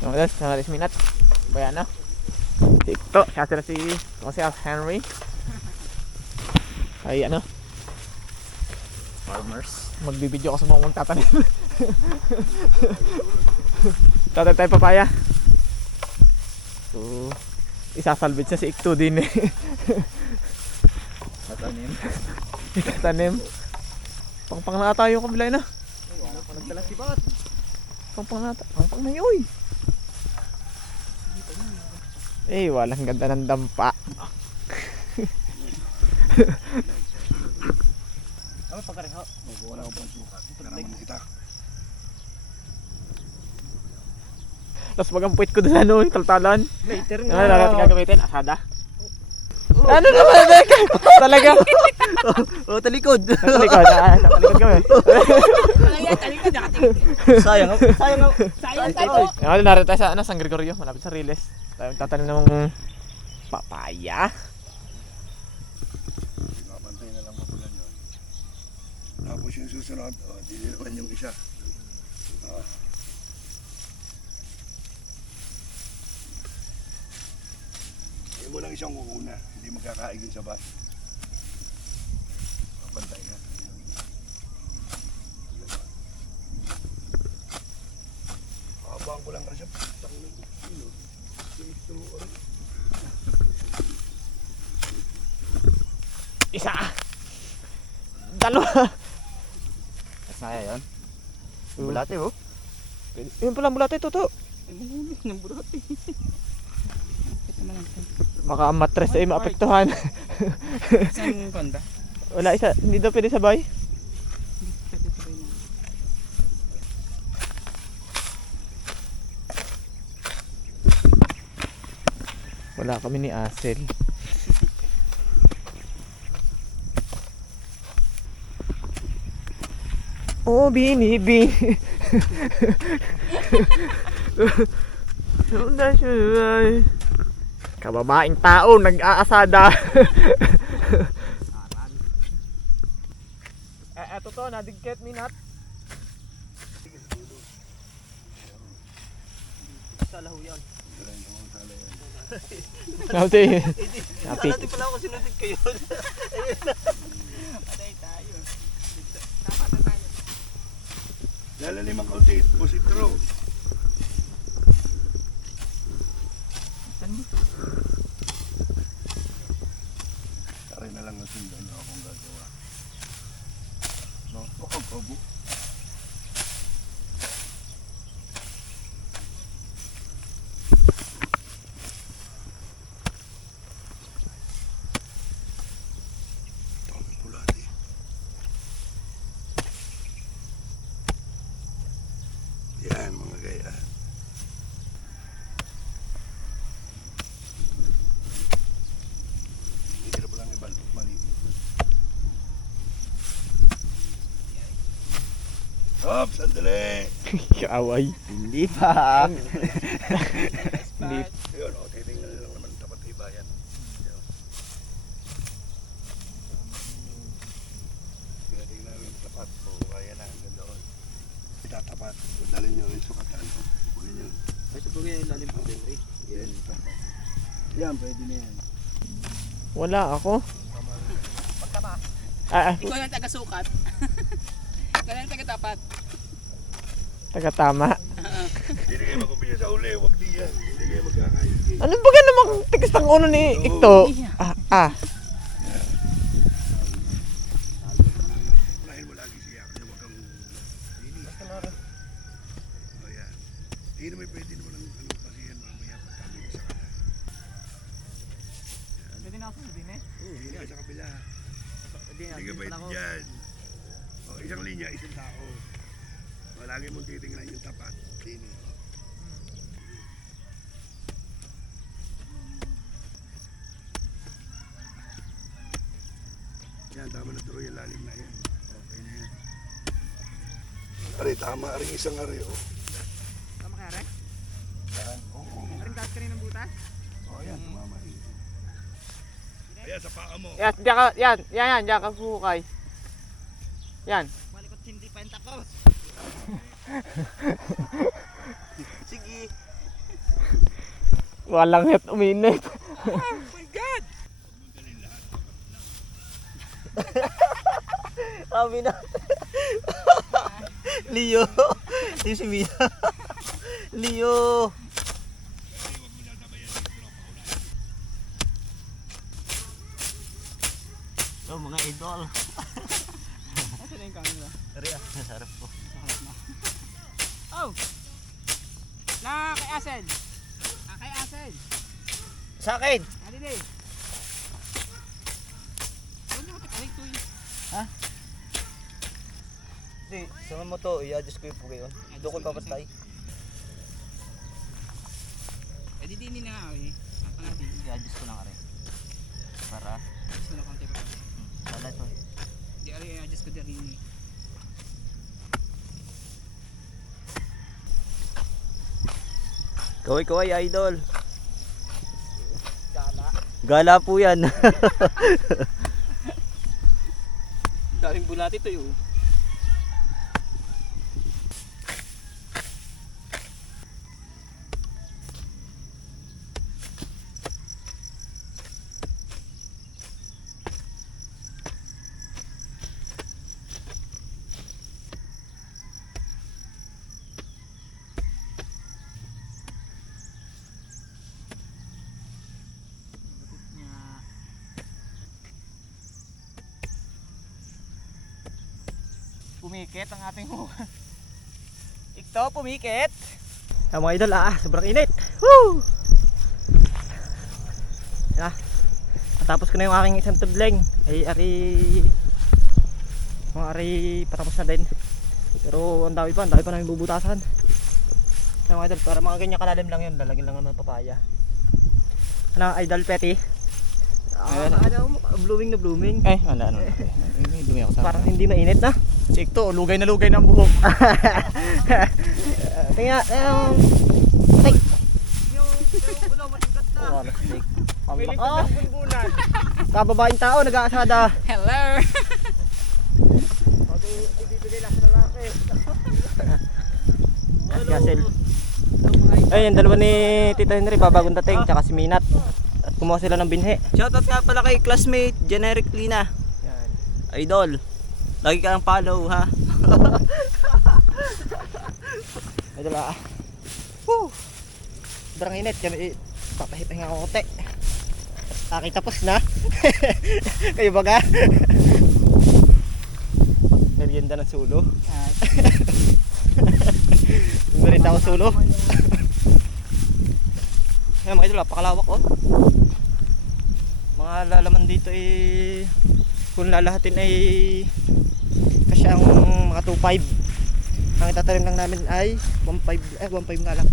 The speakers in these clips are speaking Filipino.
Mga guys, nangalis minat. Bayan na. Ito, siya sila si Henry. Ay ano? Farmers. Magbibideo ako sa mga magtatanim. Tatanim tayo papaya. So, isasalvage na si Ikto din eh. Tatanim. Itatanim. Pangpang na tayo yung kabilay na. Nagdala si Bakit? Pangpang na yun. Uy. Eh, walang ganda ng dampa. Ano pagkareho? Wala ko pang sukat. Kita. Tapos magampuit ko doon ano, yung taltalan. Later Ano na natin gagamitin? Asada? Ano naman? Talaga? Oh, talikod. Sa likod, sa likod kami. Sayang. Sayang tayo. Ano, narito tayo sa San Gregorio, malapit sa Riles. Tayo tatanim ng papaya. Kapantay na lang mapulan yun. Tapos yung susunod, dinilawan yung isa. Hindi mo lang isang kuuna, hindi magkakaigin sa bus. Kapantay na. Habang ko lang kasi Isa! Dalawa! Saya yun. Bulate oh. Yun pala, bulate ito to. Ng bulate. Baka ang matres ay maapektuhan. Saan banda? Wala isa, hindi daw pwede sabay. Wala kami ni Asel. Oh, bini. Kababaeng tao nag-aasada. Eto to, nadigket minat. Sa lahu yan. Napti. Di pala ako sinunod kayo. Patay tayo. Dapat na tayo. lalalim ang kaunti, pusit through. Tari na lang ang sundan na akong gagawa. No? Kabo. Yan mga gaya. Hirap lang ibalot mali. Stop! Sandali! Kaaway. Hindi pa. Hindi. Ayun, titingnan na lang naman tapat ay bayan. Tinatingnan namin yung tapat. Kaya na hanggang doon. Itatapat. Dalhin nyo rin sukatan. Huwag nyo. Ay, sa bagay yung lalim po din, Ray. Yan, pwede na yan. Wala ako. Pagkama. Ikaw lang taga-sukat. Ikaw lang taga-tapat. Taga-tama. Hindi kayo makumpanya sa uli. Huwag di yan. Hindi kayo magkakayod. Ano ba ka namang tigas ng ulo ni Ikto? Unahin mo lagi siya. Kasi huwag kang linis. O yan. Hindi naman pwede naman ang kasi yan mamaya pag kami sa kanan. Pwede na ako din eh. Hindi ka sa kabila. Hindi Hindi ka pwede dyan. O, isang linya, isang tao. O, lagi mong titingnan yung tapat. Dini. Yan, tama na tuloy yung lalim na yan. Okay na yan. Ari, tama. Ari, isang ari, oh. Tama ka, Ray? Yan, oo. Aring dahil ka rin ng butas? Oh, yan, tumama rin. Ayan, sa paa mo. Yan, diyan ka hukay. Yan. Malikot hindi pa yung takos. Sige. Walang het uminit. Oh my God! Kami na. Leo. Yung si Mia. Leo. Oh, mga idol. Asa na yung camera? Ari ah, sarap po. Oh! Na kay Asel. Kay Asel. Sa akin. Halili. Huwag niyo matakalig to yun. Hindi, sama mo to. I-adjust ko yung pugay yun. Doon ko papatay. Eh di dinin na nga ako eh. Apa nga din. I-adjust ko lang rin. Para, Gusto na konti pa. wala to. Di ari i-adjust ko din rin eh. Kaway idol. Gala po yan. Daming bulati to yun. Pumikit ang ating hukay. Ito, pumikit. Mga idol, sobrang init. Woo! Natapos ko na yung aking isang tudleng. Ay, patapos na din. Pero ang dami pa namin bubutasan. Mga idol, para mga ganyan kalalim lang yun. Lalagyan lang naman ng papaya. Ano, idol Petty? Blooming na blooming. Eh, wala ano. Dumi ako sa. Parang hindi mainit na. Sikto, lugay na lugay ng buhok. Tingnan, steak. Yung ulo matigat na. Ang lakas. Kababaeng tao, nag-aasada. Hello! Ibibigay lang sa lalaki. Gasel. Ayun, yung dalawa ni Tita Henry, babagong dating, tsaka si Minat. At kumuha sila ng binhe. Shoutout nga pala kay classmate, Generic Lina. Yan. Idol. Lagi ka ng follow, ha? Idol, Woo! Sobrang init. Kami, papahipahinga ako kote. Aking tapos na. Kayo baga? Merienda ng sulo. Merienda ako sulo. Ayan mga idol, napakalawak oh. Mga lalaman dito eh, kung lalahatin ay kasi ang mga 2.5. Ang itatanim lang namin ay 1.5 nga lang.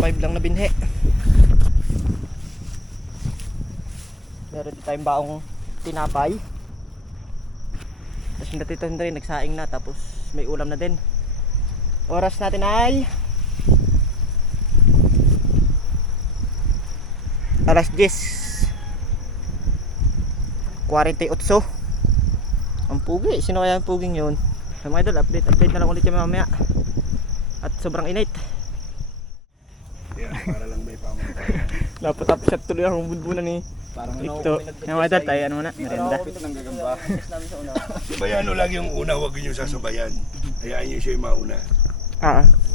1.5 lang na binhe. Meron din tayong baong tinapay. Tapos yung natito rin nagsaing na, tapos may ulam na din. Oras natin ay alas 10:48. Ang pugi, sino kaya ang puging yun? So mga idol, update na lang ulit kami mamaya. At sobrang init. Yan, para lang may pamatay. Napatapos at tuloy ang bunbunan ni Ikto. Yung mga idol, tayo ano muna, merienda. Sabayan lagi yung una, huwag niyo sasabayan. Hayaan niyo siya yung mauna.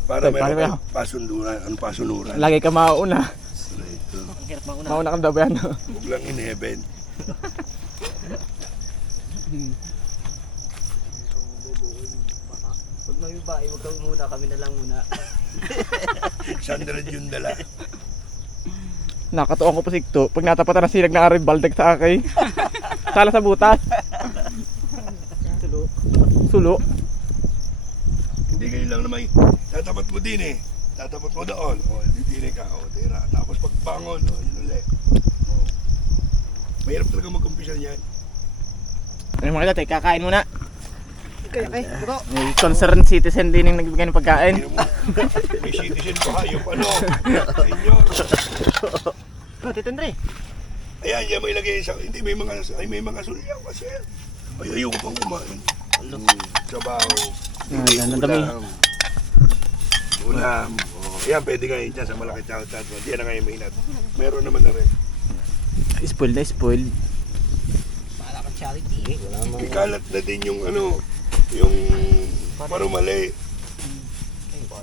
Para Tay, meron paano kang pasunuran, pasunuran. Lagi ka mauna. Ito. Ang hirap mauna. Mauna kang dabayan. Huwag lang in heaven. Pag may babae, huwag kang muna, kami na lang muna. Sandra yung dala. Nakatuon ko po si Ikto. Pag natapatan na silag na aray, baldag sa akin. Sala sa butas. Sulo. Hindi kayo lang naman. Tatapat mo din eh. Tatapat mo doon. O, didiri ka. O, tira. Tapos pagbangon. O, yun ulit. O. Mahirap talaga mag-umpisa niyan. Ano mga idol, kakain muna. Okay, bro. May concerned citizen din yung nagbigay ng pagkain. May citizen pa kayo. Ano? Senyor. Tito Andre. Ayan, yan may lagay sa... Hindi, may mga sulyaw kasi. Ay, ayoko pang kumain. Sabaw. Ayan, ang dami. Ulam. O, Ayan, pwede nga yun dyan sa malaki tsaka. Diyan na nga yung mainat. Meron naman na rin. Spoiled na spoiled. Para kang charity. Wala mo. Ikalat na din yung ano, yung parumali.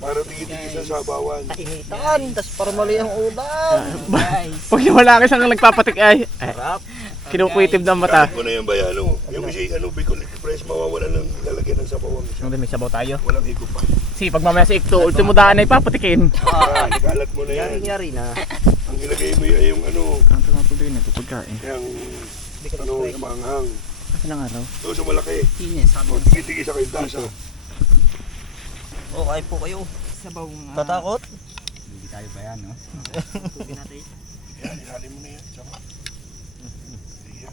Para tigil-tigil sa sabawan. Initan, tas para mali ang ulam. Guys. Pag yung malaki siyang nagpapatik ay Sarap. kinukuitib ng mata. Kalat ko na yung bayano. Yung kasi ano, Bicol Express, mawawalan ng lalagyan ng sabawang isa. May sabaw tayo. Walang higop pa. Si pag mamaya si Ikto, ultimo daan ay papatikin. Ikalat mo na yan. Yari na. Ang ilagay mo yung ano, Ang pagkain na ito pagkain. yung ano, yung manghang. Ilang araw? Doon sa malaki. Tines. O, tigi-tigi sa kayo tasa. O, kain po kayo. Sabaw. Tatakot? Hindi tayo pa yan, no? Tubig natin. Yan, ihali mo na yan. Sama. Iya.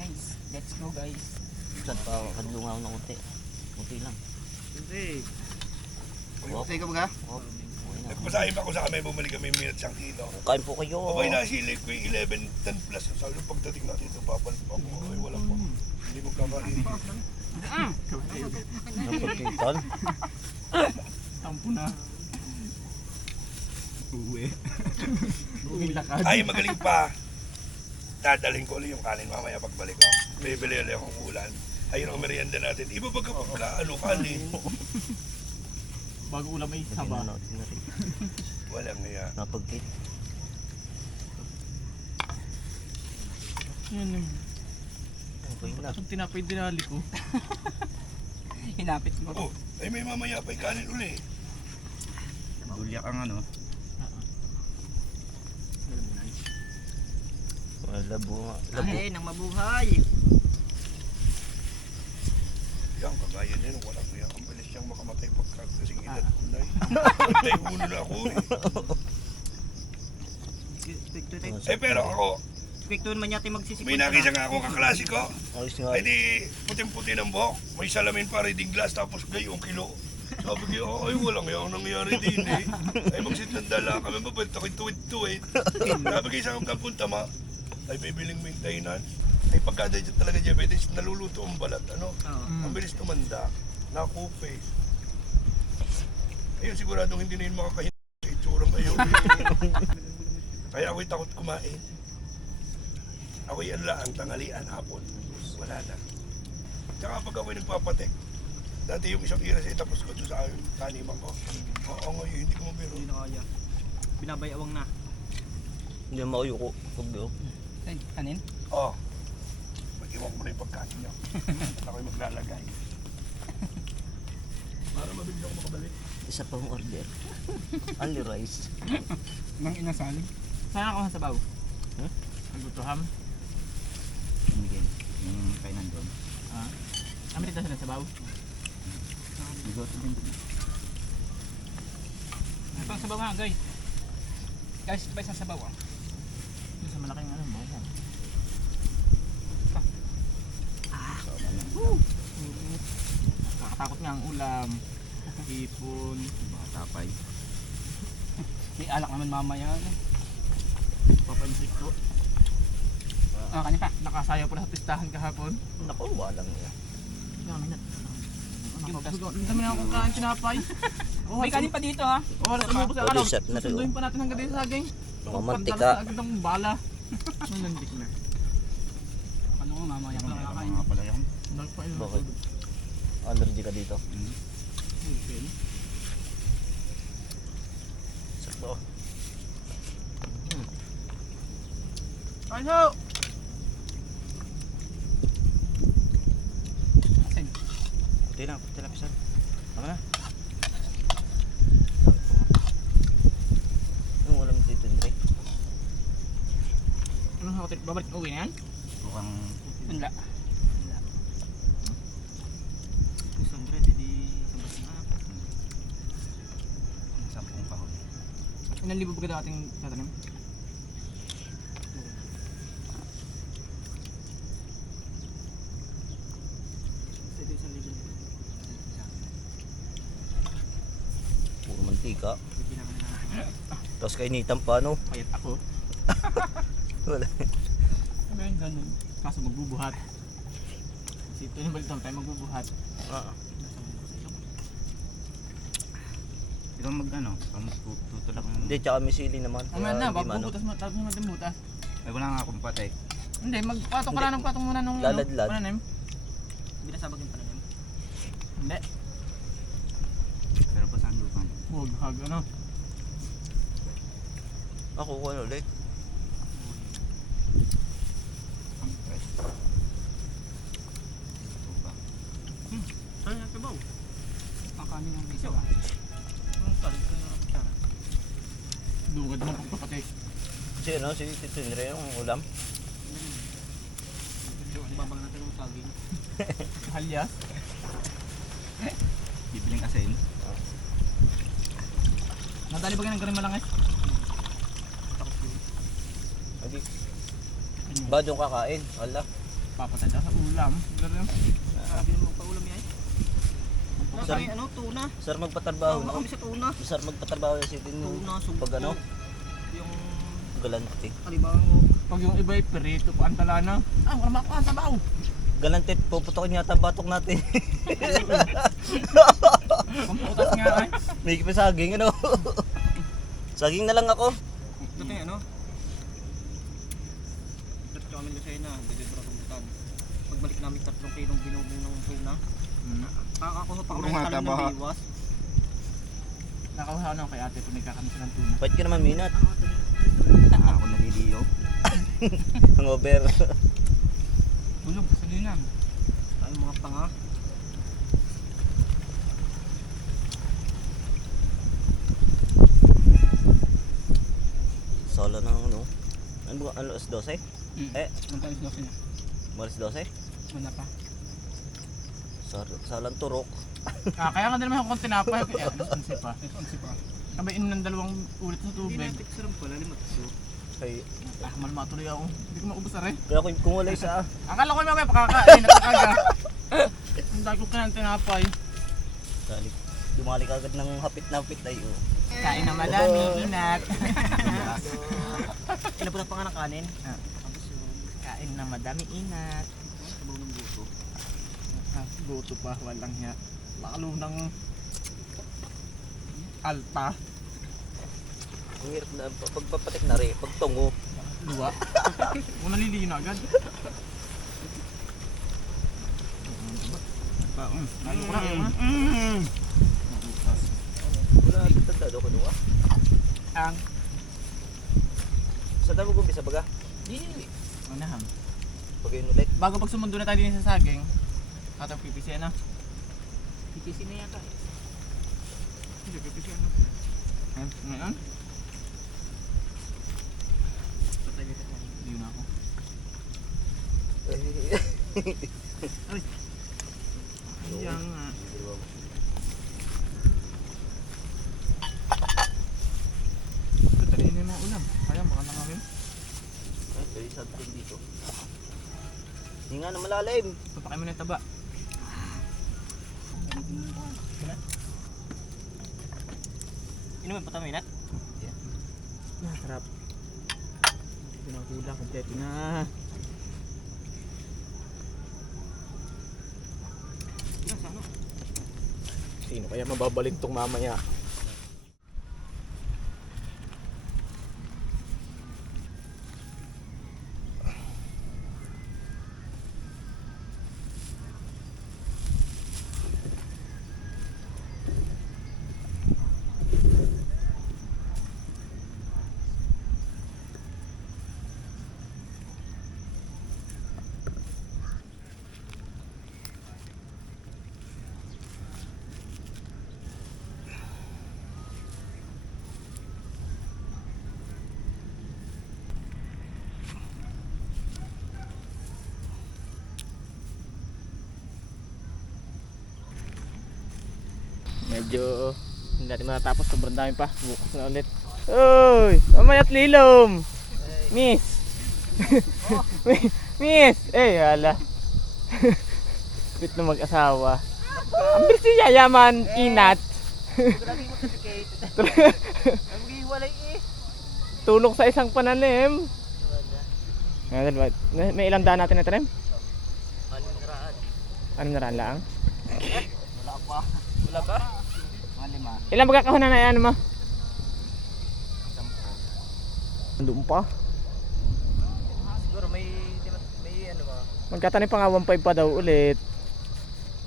Guys, let's go guys. Saan pa ako? Kadlungaw na kunti. Kunti lang. Hindi. Wap. Sige ba ka? Nagpasahin pa ko sa kami, bumalik kami minute 1 kilo. Kain po kayo. Okay na, silip ko yung 11, 10 plus. Sabi nung pagdating natin ito, papalit pa ako. Okay, wala pa. Hindi mo kakain. Napagkitan. Tampo na. Uwi. Uwi lakad. Ay, magaling pa. Dadalhin ko ulit yung kanin mamaya pagbalik ko. Bibili ulit akong ulan. Ayun ang merienda natin. Iba ba kapag kanin? Bago ulam ay Lagyan na natin na rin. Walang niya. Napagkit. Yan yung Okay na. tinapay dinali ko. Hinapit mo. Oh, ay may mamaya pa yung kanin ulit. Bulyak ang ano. Wala bunga. Ay, nang mabuhay. Yan, kagaya nila, walang niya. Ang bilis siyang makamatay pagka kasing edad ko na eh. Matay uno na ako eh. Eh pero ako, Spekto naman yata magsisikot. may nakita nga akong kaklasiko. Ayos nga. Ay di, puting-puti ng buhok. May salamin pa, reading glass, tapos gayong kilo. Sabi ko, ay walang yung nangyari din eh. Ay magsitandala kami, mabalik ako'y tuwid-tuwid. Sabi ko isang kapunta ma, ay bibiling maintenance. Ay pagkada talaga diabetes, naluluto ang balat, ano? Ang bilis tumanda, nakupe. Ayun, siguradong hindi na yun makakahinda sa itsurang ayun. Kaya ako'y takot kumain. Ako'y anlaan, tangalian, hapon. Wala na. Tsaka pag ako'y nagpapatek, dati yung isang iras ay tapos ko doon sa taniman ko. Oo ngayon, hindi ko mabiro. Hindi na kaya. Binabayawang na. Hindi na makayuko. Huwag yun. Ay, kanin? Oo. Mag-iwan ko na yung pagkain niyo. Ako'y maglalagay. Para mabilis ako makabalik. Isa pang order. Only rice. Nang inasaling. Saan ako sa baw? Nagbutuham. Hindi. Yung kainan doon. Kami dito sila sa baw. Bigoto din. Ito ang sabaw nga guys. Guys, ito ba isang sabaw ah? Yung sa malaking ano mo. Nakakatakot nga ang ulam. Ipon. Baka tapay. May alak naman mamaya. Papansik ko. Kanin pa. Nakasayaw pa sa pistahan kahapon. Naku, walang niya. Yamin na. Yung Ang dami na akong kain tinapay. May kanin pa dito ha. Oh, ano sa Pwede ano? set na rin. Sunduin pa natin hanggang din sa saging. Mamantika. Pantalas na agad ang bala. Nanandik na. Ano ko mamaya ko lang kakain. Mga pala yan. Nagpain na. Bakit? Allergy ka dito. Sakto. Ano? Asin. Kunti na, kunti na pisan. Tama na. Yung walang dito Andre. Ano sa hotel? Babalik uwi na yan? Bukang punla. Isang bread, hindi isang basin na. Sampung kahon. Ilan libo ba dating tatanim? Pwede isang libo. Puro mantika. Tapos kainitan pa, no? Payat ako. Wala. Ano yung ganun? Kaso magbubuhat. Kasi ito yung balitang tayo magbubuhat. Ah. Ito Ikaw mag-ano, tutulak ng... Hindi, tsaka may sili naman. Umaya na, Hindi man, bubutas mo, tapos mo din butas. Ay, wala nga akong patay. Hindi, magpatong ka lang ng patong muna nung Ladlad. pananim. Binasabag yung pananim. Hindi. Pero pa sandukan. Huwag, hag, ano. Ako, ano ulit? Ang fresh. Ito ba? Ano yung sabaw? Ang kanin ng isa. Ang kalit ko yung kutsara. Dugad mo pagpapatik. Si ano, si Tito Henry yung ulam. Babang natin ng saging. Halyas. Bibiling asin. Nadali ba ganang galing malangis? Hindi. Ba doon kakain? Wala. Papatay ka sa ulam. Ganun. Sabi mo pa ulam yan. Sir, Sir, tuna. sir magpatrabaho no? sa tuna. Sir magpatrabaho si Tino. Pag ano? Yung Galante. kalibango. Pag yung iba'y perito, paantala na. Ah, wala makakuha sa baw. Galante, puputokin yata ang batok natin. Pamputas nga ay. May saging ano? Saging na lang ako. Ito yung ano? Ito kami kasi na, deliver ang butan. Pagbalik namin 3 kilong binubong ng tuna. Kakakuha pa kami Puro nga ng taba. biwas. Nakakuha na kay ate kung nagkakami siya ng tuna. Pwede ka naman minat. Ako naliliyo. Hangover. Tulog sa dinam. Tayo mga panga. Solo ng ano? Ano ba? Ano, alas 12? Eh, Ang tayo sa niya. malas 12? Wala pa. Salang turok. Ah, kaya nga din naman ako kung tinapay. Kaya, onsi pa. Sabay inom ng 2 ulit sa tubig. Sarap pala, limat ko. Ay, Ah, malmatuloy ako. Hindi ko maubos na rin. kaya ko kumulay sa... Akala ko mamaya pakakain at aga. Ang dami ko ka ng tinapay. Dali, dumali ka agad ng hapit na hapit ay oh. Kain na madami, inat. Inapunta pa nga ng kanin. Kain na madami, inat. Sabaw ng buto. Ah, goto pa, walang hiya. Makalunang alta. Ang hirap na pagpapatik na rin, pagtungo. Luwa. Kung naliliyo na agad. Lalo ko na kayo ha. Mabutas. Wala, tanda daw ko doon ah. Ang Sa dami gumpisa baga? manahang. Pag yun ulit. Bago pag sumundo na tayo din sa saging, atang pipisi na. Pipisi na yata eh. Hindi, pipisi na. Ngayon? Hindi na ako. Ayan nga. Ito, talinin na yung mga ulam. Kaya baka nangamin. Ay, pwede sa atin dito. Hindi nga na malalim. Papakay mo na yung taba. Inumin pa tayo, Inat? Sarap. Pinakula, kompleto na. Sino kaya mababalik tong mamaya? Medyo hindi natin matatapos, sobrang dami pa. Bukas na ulit. Uy! Mamayat lilom! Miss! Miss! Eh, hala. Sweet na mag-asawa. Ang bilis yung yayaman, Inat. Tulong sa isang pananim. May ilang daan natin na trim? 6 lang? Wala pa? Mga 5. Ilan magkakahon na yan mo? Andun pa. Siguro may ano ba? Magkatanim pa nga 1.5 pa daw ulit.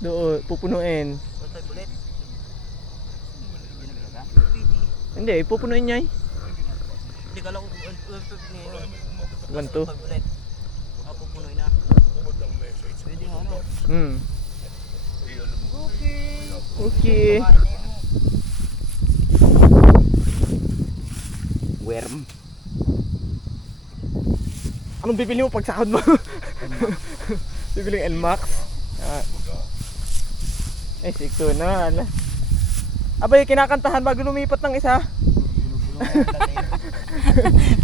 Doon, pupunuin. Ultay ulit. Hindi, pupunuin niya eh. Hindi ka lang ultay ni 1-2. ulit. Pupunoy na. Pwede nga ano. Okay. Worm. Anong bibili mo pag sahod mo? Bibili ng NMAX? Eh, sikto na. Ala. Abay, kinakantahan bago lumipat ng isa.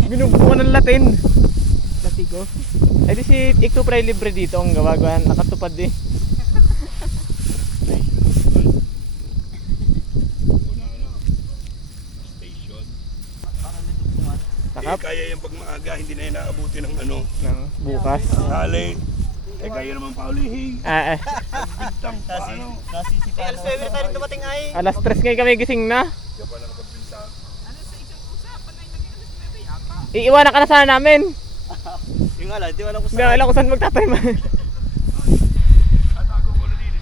Binubungan ng Latin. Latigo. Eh di si Ikto Pray libre dito ang gawa-gawa. Nakatupad eh. Station. Nakap Kaya yung pag maaga, hindi na inaabuti ng ano. ng bukas. Hali. Kaya naman paulihin. Bintang paano. Alas 9 tayo dumating ay. Alas 3 ngayon kami gising na. Kaya pala nakapinta. Iiwanan ka na sana namin. Yung ala, di wala ko Hindi alam kung saan magtatanim. At ako ko na din.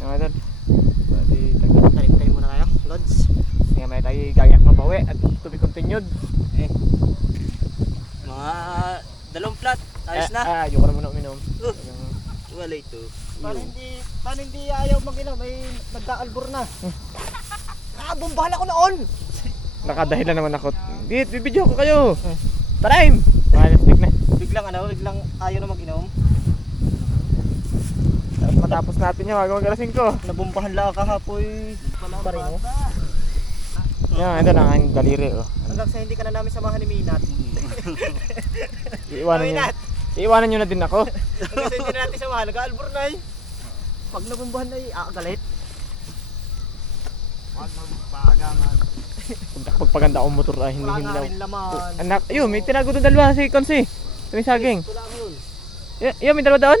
Mga dad. Bali, tayo muna kayo, Lods. Kaya may tayo gayak na bawi at to be continued. Mga dalawang flat. Ayos na. Ayoko na muna uminom. Wala ito. Paano hindi ayaw mag-inom? May nagkaalbor na. Bombahan ako noon. Nakadahilan naman ako. Bibidyo ko kayo. Time! Stick na. Biglang ayaw na mag-inom. Matapos natin yan, wag mag-alas 5. Nabombahan lang kahapoy. Paringo. Yan, ito lang ang daliri. Oh. Hanggang sa hindi ka na namin samahan ni Minat. Iiwanan nyo na din ako. Hanggang sa hindi na natin samahan, nag-albor na eh. Pag nabombahan na eh, galit. Pagpaganda akong motor ay hindi Wala nga daw. rin laman. Anak, yun, may tinago doon dalawa si Konsi. Sa may saging. Wala ko yun. Yun, may dalawa doon.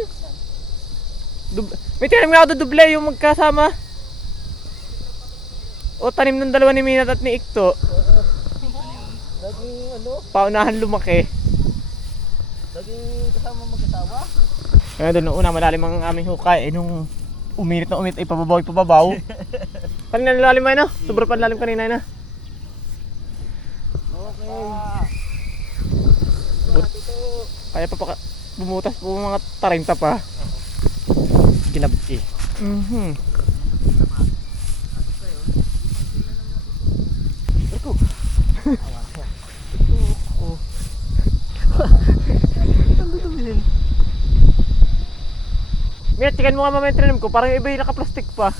May tinanim nga ako doon duble yung magkasama. O tanim ng dalawa ni Minat at ni Ikto. Laging ano? Paunahan lumaki. Laging kasama mag-asawa? Kaya doon nung una malalim ang aming hukay. Nung uminit na uminit ay pababaw. Kanina lalim ay no? Sobra pa lalim kanina na. Okay. Kaya pa bumutas po mga 30 pa. Ginabti. Mira, tingnan mo nga mamaya tinanim ko, parang iba yung naka-plastic pa.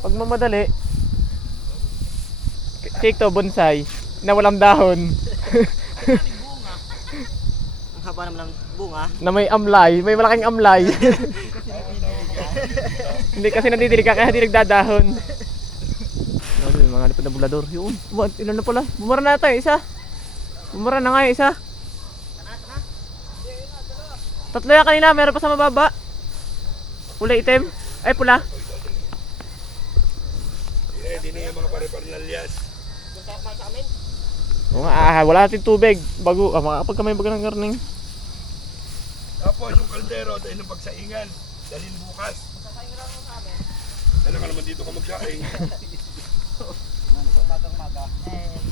Pag mamadali. Take to, bonsai, na walang dahon. Ang haba naman ng bunga. Na may amlay, may malaking amlay. Hindi kasi nadidilig ka kaya hindi nagdadahon. Ano yung mga lipad na bulador? Yun, ilan na pala? Bumara na tayo, isa. Bumara na nga yung isa. Tatlo yan kanina, meron pa sa mababa. Kulay itim. Ay, pula. Hindi na yung mga pare-pare na lias. Oo nga, wala natin tubig. Bago, makakapagkamay baga ng garning. Tapos yung kaldero dahil ng pagsaingan. Dalhin bukas. Ano ka naman dito ka magsaing.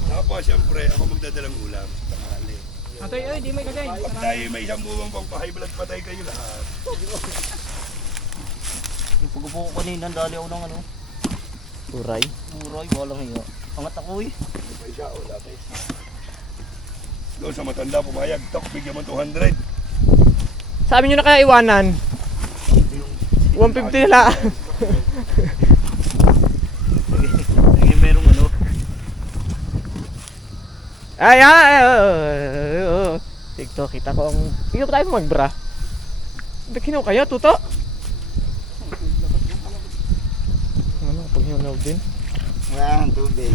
Tapos siyempre ako magdadalang ulam sa tanghali. Atay, ay, di may kagay. Pag tayo may isang buwang pang pa-high blood, patay kayo lahat. Yung pag-upo ko kanina, dali ako ng ano. Uray. Buray, walang hiyo. Angat ako eh. May siya o dati. Doon sa matanda, pumayag. Tok, bigyan mo 200. Sabi nyo na kaya iwanan. 150 nila. Yung merong ano. Ay, TikTok, kita ko ang... Hindi pa tayo magbra. Bakinaw kaya, tuto? Ano, pag hinunaw din? Wala ang tubig.